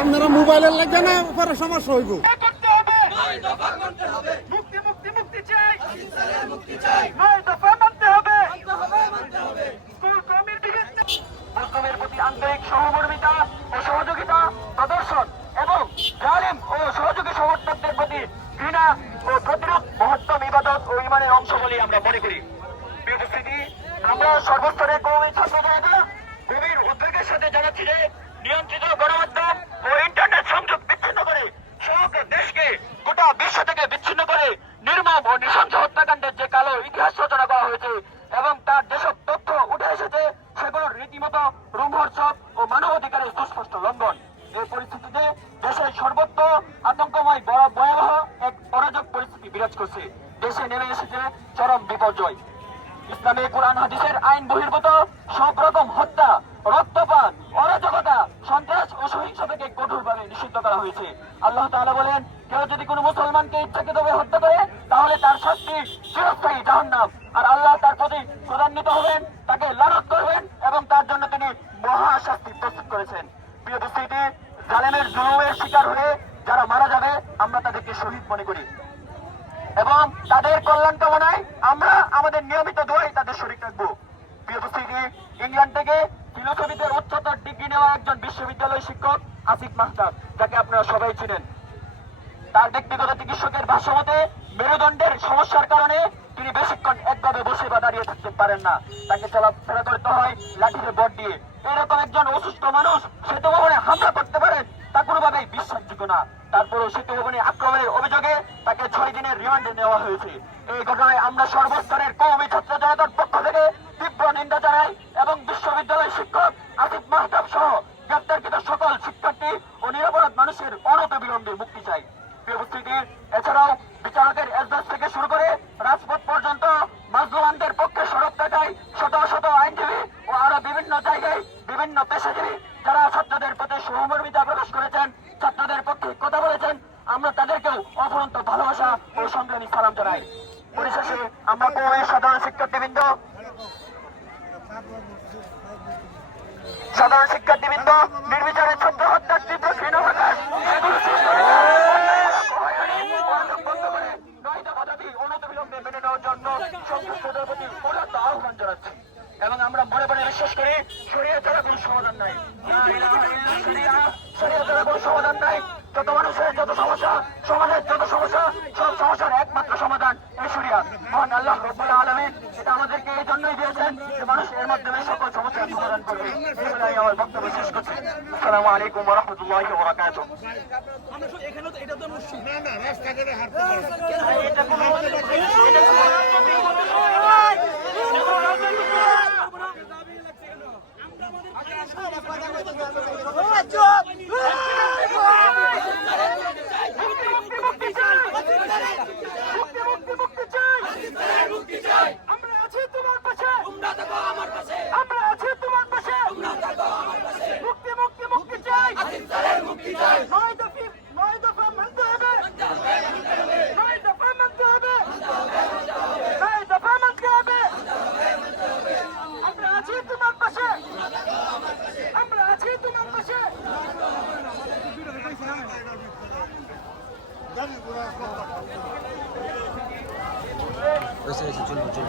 আপনারা মোবাইলের লাগবে না পরে সমস্যা হইব। আন্তরিক সহমর্মিতা ও সহযোগিতা প্রদর্শন এবং জালেম ও সহযোগী সমর্থকদের প্রতি ঘৃণা ও প্রতিরোধ মহত্তম ইবাদত ও ঈমানের অংশ বলে আমরা মনে করি। উপস্থিতি, আমরা সর্বস্তরে কওমি ছাত্র জনতা গভীর উদ্বেগের সাথে জানাচ্ছি যে নিয়ন্ত্রিত গণমাধ্যম ও ইন্টারনেট সংযোগ বিচ্ছিন্ন করে সমগ্র দেশকে গোটা বিশ্ব থেকে বিচ্ছিন্ন করে নির্মম ও নৃশংস হত্যাকাণ্ডের যে কালো ইতিহাস রচনা করা হয়েছে এবং তার যেসব তথ্য উঠে এসেছে সেগুলোর রীতিমতো রোমহর্ষক ও মানবাধিকারের সুস্পষ্ট লঙ্ঘন। এই পরিস্থিতিতে দেশের সর্বত্র আতঙ্কময় ভয়াবহ এক অরাজক পরিস্থিতি বিরাজ করছে। দেশে নেমে এসেছে চরম বিপর্যয়। ইসলামী কোরআন হাদিসের আইন বহির্ভূত সব রকম হত্যা, রক্তপাত, অরাজকতা, সন্ত্রাস ও সহিংসতাকে কঠোরভাবে নিষিদ্ধ করা হয়েছে। আল্লাহ তাআলা বলেন, কেউ যদি কোনো মুসলমানকে ইচ্ছাকৃতভাবে হত্যা করে তাহলে তার শাস্তি চিরস্থায়ী জাহান্নাম, আর আল্লাহ তার প্রতি ক্রোধান্বিত হবেন, তাকে লানত করবেন এবং তার জন্য তিনি মহা শাস্তি প্রস্তুত করেছেন। প্রিয় উপস্থিতি, জালেমের জুলুমের শিকার হয়ে যারা মারা যাবে আমরা তাদেরকে শহীদ মনে করি এবং তাদের কল্যাণ কামনায় আমরা আমাদের নিয়মিত দোয়ায় তাদের শরীক রাখবো। প্রিয় উপস্থিতি, ইংল্যান্ড থেকে ফিলোসফিতে উচ্চতর ডিগ্রি নেওয়া একজন বিশ্ববিদ্যালয় শিক্ষক আসিফ মাহতাব, যাকে আপনারা সবাই চিনেন, তার ব্যক্তিগত চিকিৎসকের ভাষ্যমতে মেরুদণ্ডের সমস্যার কারণে তিনি বেশিক্ষণ একভাবে বসে বা দাঁড়িয়ে থাকতে পারেন না, তাকে চলাফেরা করতে হয় লাঠিতে বট দিয়ে। এরকম একজন অসুস্থ মানুষ সেতু ভবনে হামলা করতে পারেন তা কোনোভাবেই বিশ্বাসযোগ্য না। তারপরও সেতু ভবনে আক্রমণের অভিযোগে তাকে 6 দিনের রিমান্ডে নেওয়া হয়েছে। এই ঘটনায় আমরা সর্বস্তরের কওমি ছাত্র জনতার পক্ষ থেকে তীব্র নিন্দা জানাই এবং বিশ্ববিদ্যালয় শিক্ষক আসিফ মাহতাব সহ গ্রেপ্তারকৃত সকল শিক্ষার্থী ও নিরপরাধ মানুষের অনতিবিলম্বে মুক্তি চাই। উপস্থিতি, এছাড়াও বিচারকের এজলাস থেকে শুরু করে রাজপথ পর্যন্ত মাজলুমদের পক্ষে সড়ক কাটায় শত শত আইনজীবী ও আরো বিভিন্ন জায়গায় বিভিন্ন পেশাজীবী যারা ছাত্রদের প্রতি সহমর্মিতা প্রকাশ করেছেন, ছাত্রদের পক্ষে কথা বলেছেন, আমরা তাদেরকেও অফুরন্ত ভালোবাসা ও সংগ্রামী সালাম জানাই। পরিশেষে আমরা কওমি সাধারণ শিক্ষার্থীবৃন্দ নির্বিচারে ছাত্র হত্যার তীব্র ঘৃণা প্রকাশ অনতিবিলম্বে মেনে নেওয়ার জন্য সংশ্লিষ্টদের প্রতি পর্যাপ্ত আহ্বান জানাচ্ছি এবং আমরা মনে মনে বিশ্বাস করি শরিয়া ছাড়া কোনো সমাধান নাই, শরিয়া ছাড়া কোনো সমাধান নাই। যত মানুষের যত সমস্যা, সমাজের যত সমস্যা, সব সমস্যার একমাত্র সমাধান এই শরিয়া। মহান আল্লাহ রব্বুল আলামিন এটা আমাদেরকে এই জন্যই দিয়েছেন যে মানুষ এর মাধ্যমে সকল সমস্যার সমাধান করবে। এই বলে আমি আমার বক্তব্য শেষ করছি। আসসালামু আলাইকুম ওয়া রাহমাতুল্লাহি ওয়া বারাকাতুহু। এটা কোনো আমরা আছি তোমার পাশে, তোমরা থাকো আমার পাশে। আমরা আছি তোমার পাশে, তোমরা থাকো আমার পাশে। মুক্তি মুক্তি মুক্তি চাই, হাসিনার মুক্তি চাই। নয় দফা মানতে হবে, নয় দফা মানতে হবে, নয় দফা মানতে হবে। আমরা আছি তোমার পাশে, আমরা আছি তোমার পাশে। ওই সাইডে চলুন চলুন